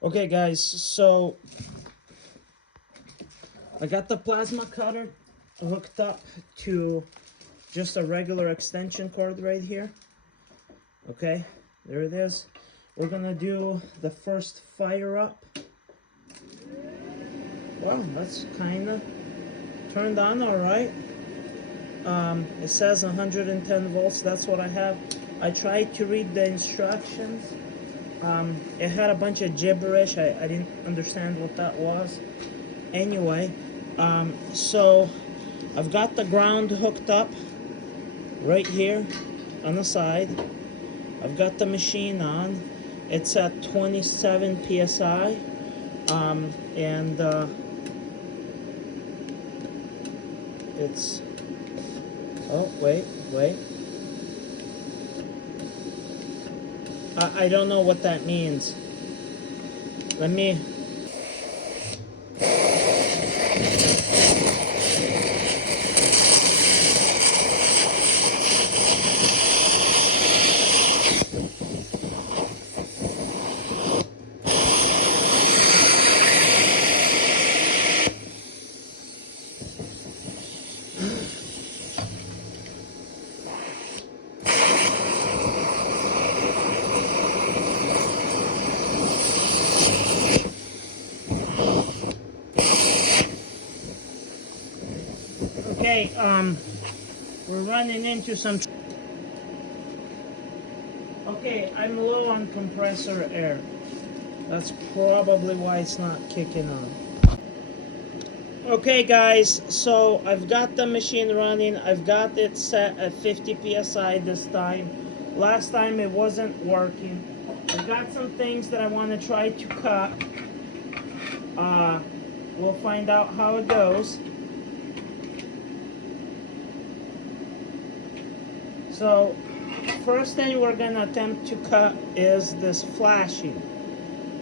Okay guys, so I got the plasma cutter hooked up to just a regular extension cord right here. Okay, there it is. We're gonna do the first fire up. Well, that's kind of turned on all right. It says 110 volts, that's what I have. I tried to read the instructions. It had a bunch of gibberish. I didn't understand what that was. Anyway, so I've got the ground hooked up right here on the side. I've got the machine on. It's at 27 psi. And it's, oh, wait. I don't know what that means. Let me, okay, we're running into some, okay, I'm low on compressor air. That's probably why it's not kicking on. Okay guys, so I've got the machine running. I've got it set at 50 psi this time. Last time it wasn't working. I've got some things that I want to try to cut. We'll find out how it goes. So first thing we're gonna attempt to cut is this flashing.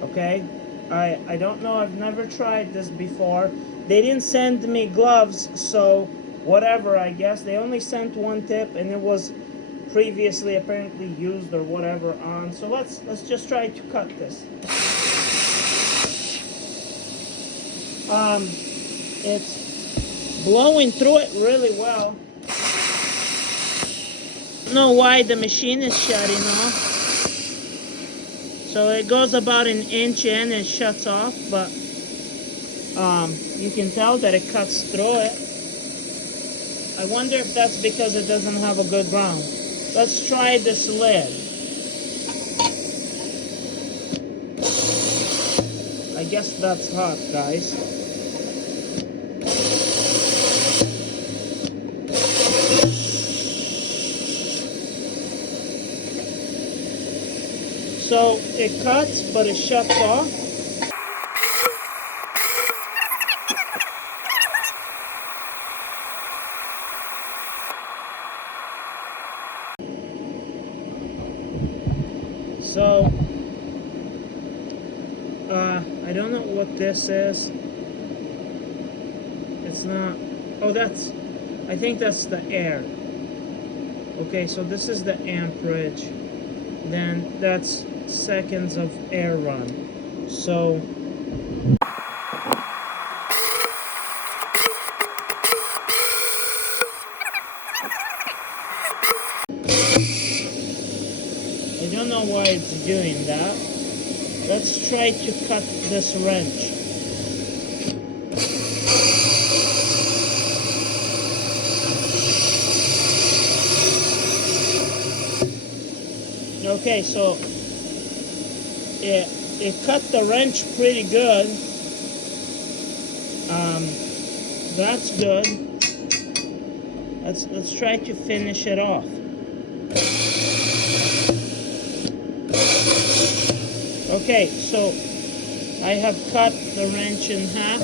Okay, I don't know, I've never tried this before. They didn't send me gloves, so whatever, I guess. They only sent one tip and it was previously apparently used or whatever on. So let's just try to cut this. It's blowing through it really well. I don't know why the machine is shutting off. So it goes about an inch in and shuts off, but you can tell that it cuts through it. I wonder if that's because it doesn't have a good ground. Let's try this lid. I guess that's hot, guys. So it cuts, but it shuts off. So, I don't know what this is. It's not, oh, I think that's the air. Okay, so this is the amperage. Then that's seconds of air run. So, I don't know why it's doing that. Let's try to cut this wrench. Okay, so it cut the wrench pretty good. That's good. Let's try to finish it off. Okay, so I have cut the wrench in half.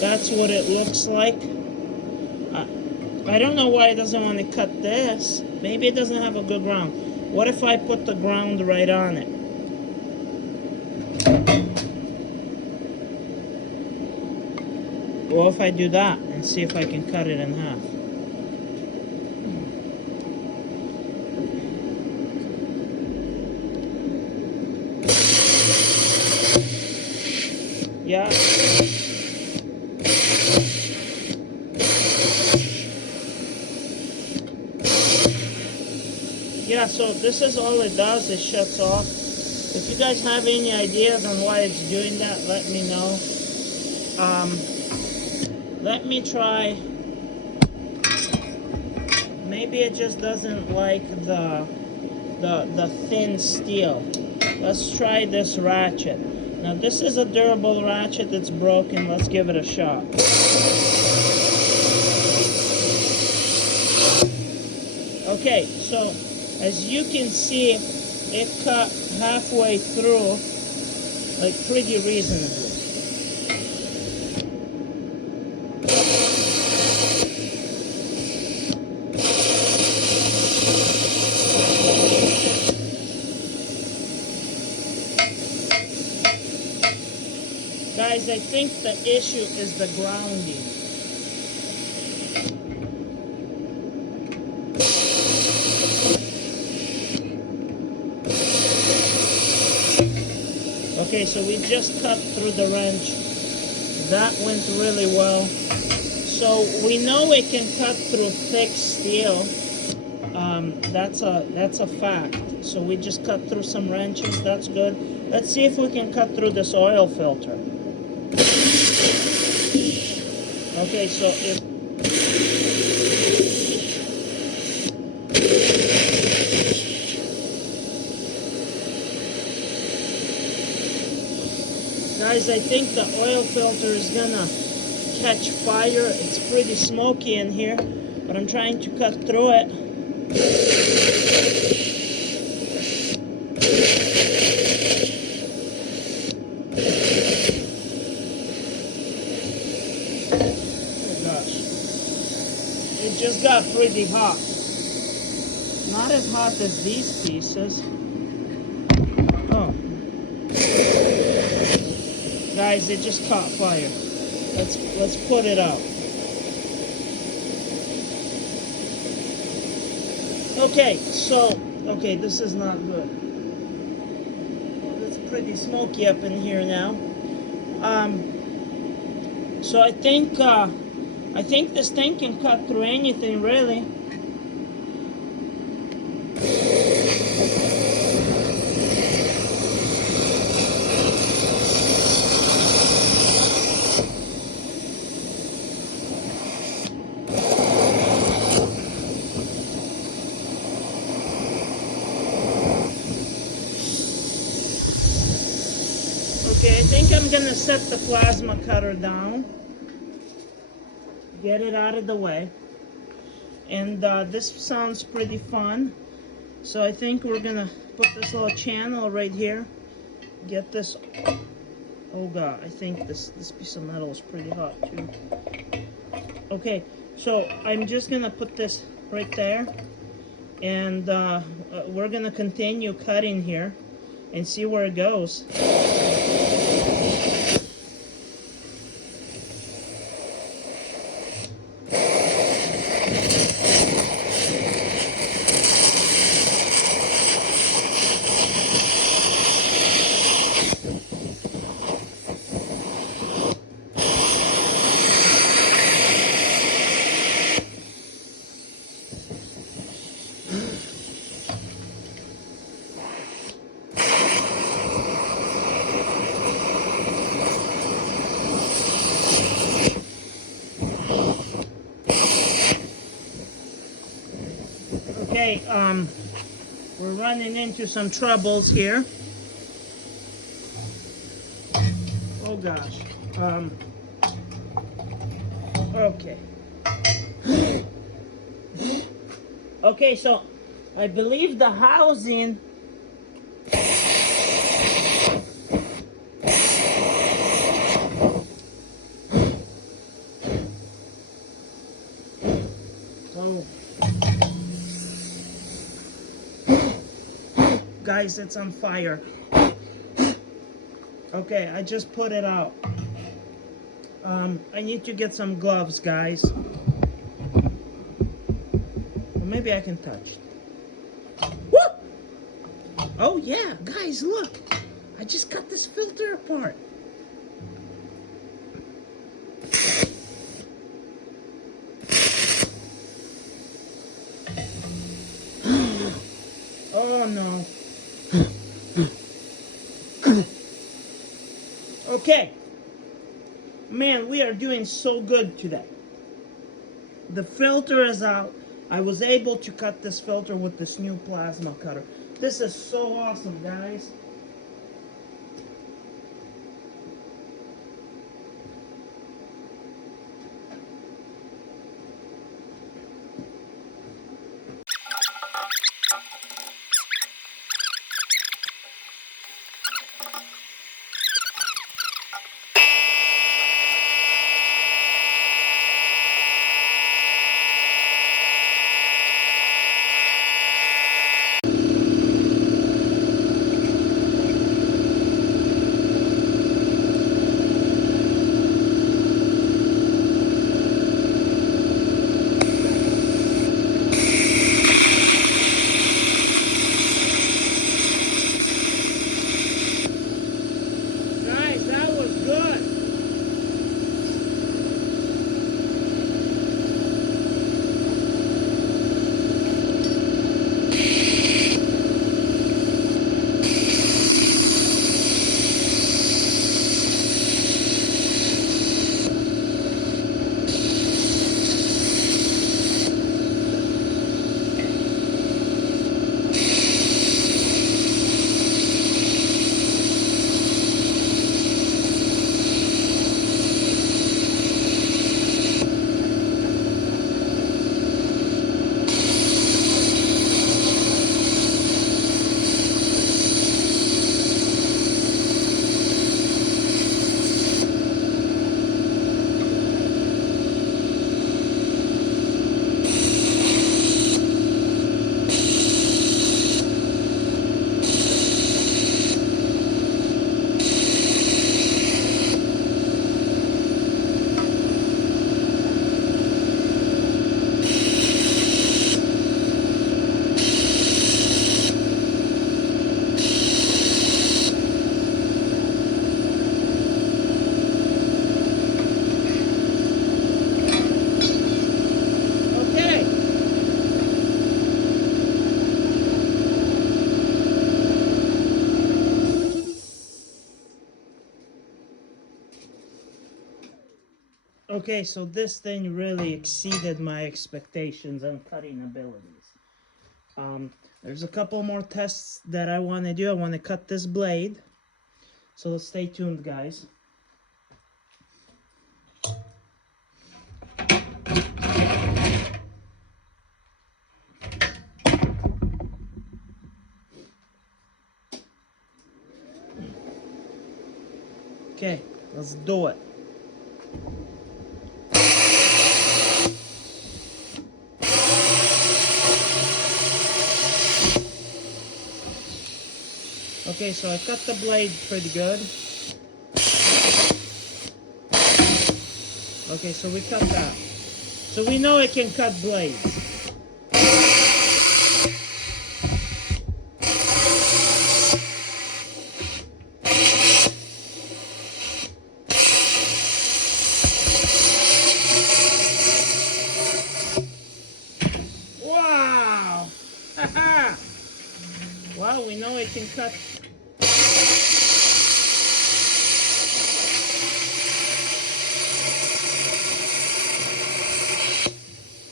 That's what it looks like. I don't know why it doesn't want to cut this. Maybe it doesn't have a good ground. What if I put the ground right on it? What if I do that and see if I can cut it in half? Yeah. Yeah, so this is all it does, it shuts off. If you guys have any ideas on why it's doing that, let me know. Let me try. Maybe it just doesn't like the thin steel. Let's try this ratchet. Now this is a durable ratchet that's broken. Let's give it a shot. Okay, so as you can see, it cut halfway through, like pretty reasonably. Guys, I think the issue is the grounding. Okay, so we just cut through the wrench. That went really well. So we know it can cut through thick steel. That's a fact. So we just cut through some wrenches. That's good. Let's see if we can cut through this oil filter. Okay, so if guys, I think the oil filter is gonna catch fire. It's pretty smoky in here, but I'm trying to cut through it. Oh gosh, it just got pretty hot. Not as hot as these pieces. Oh, guys, it just caught fire. Let's put it out. Okay, so this is not good. It's pretty smoky up in here now. So I think this thing can cut through anything really. Okay, I think I'm gonna set the plasma cutter down, get it out of the way, and this sounds pretty fun. So I think we're gonna put this little channel right here, get this. Oh god, I think this piece of metal is pretty hot too. Okay, so I'm just gonna put this right there, and we're gonna continue cutting here and see where it goes. Okay, we're running into some troubles here. Oh gosh. Okay. Okay, so I believe the housing guys, it's on fire. Okay, I just put it out. I need to get some gloves, guys. Or maybe I can touch. Woo! Oh yeah, guys, look. I just cut this filter apart. Oh no. Okay. Man, we are doing so good today. The filter is out. I was able to cut this filter with this new plasma cutter. This is so awesome, guys. Guys, that was good. Okay. Okay, so this thing really exceeded my expectations and cutting abilities. There's a couple more tests that I want to do. I want to cut this blade. So stay tuned, guys. Okay, let's do it. Okay, so I cut the blade pretty good. Okay, so we cut that. So we know it can cut blades. Wow! Haha! Well, we know it can cut.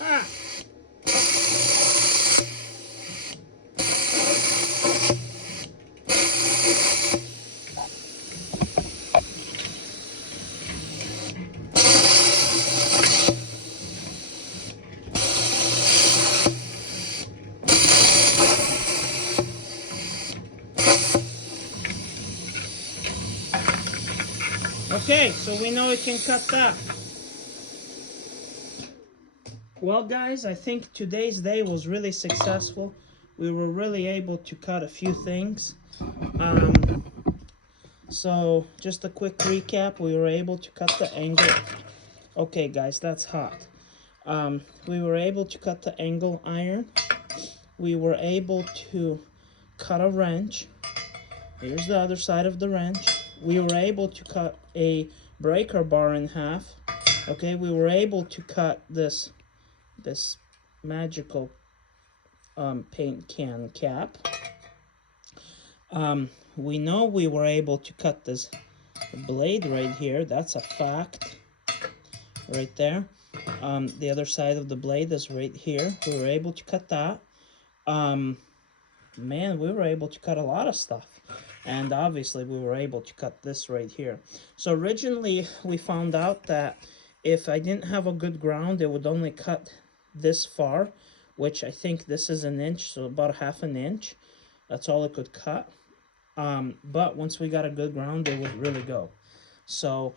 Ah! Okay, so we know it can cut that. Well, guys, I think today's day was really successful. We were really able to cut a few things. So, just a quick recap. We were able to cut the angle. Okay, guys, that's hot. We were able to cut the angle iron. We were able to cut a wrench. Here's the other side of the wrench. We were able to cut a breaker bar in half. Okay, we were able to cut this magical paint can cap. We know we were able to cut this blade right here. That's a fact right there. The other side of the blade is right here. We were able to cut that. Man, we were able to cut a lot of stuff. And obviously we were able to cut this right here. So originally we found out that if I didn't have a good ground, it would only cut this far, which I think this is an inch, so about half an inch. That's all it could cut. But once we got a good ground, it would really go. So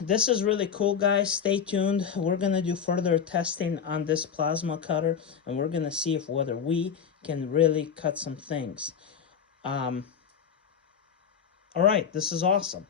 this is really cool, guys. Stay tuned. We're going to do further testing on this plasma cutter, and we're going to see if whether we can really cut some things. All right, this is awesome.